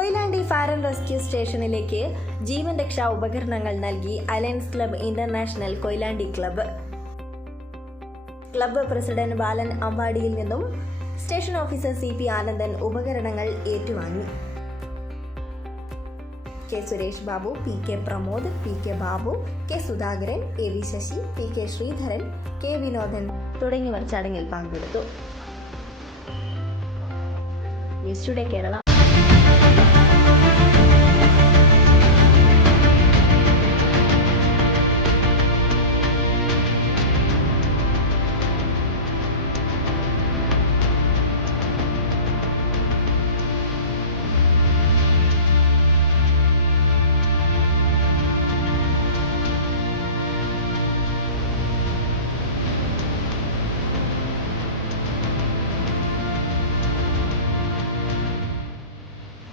Koyilandy fire and rescue സ്റ്റേഷനിലേക്ക് ജീവൻ രക്ഷാ ഉപകരണങ്ങൾ നൽകി alliance club international Koyilandy club president Balan അമ്പാടിയിൽ നിന്നും സ്റ്റേഷൻ ഓഫീസർ CP ആനന്ദൻ ഉപകരണങ്ങൾ ഏറ്റുവാങ്ങി. K. Suresh Babu, PK Pramod, PK Babu, K. Sudhakaran, AV Sasi, PK Sreedharan, K. Vinodan തുടങ്ങിയവർ ചടങ്ങിൽ പങ്കെടുത്തു. News today Kerala.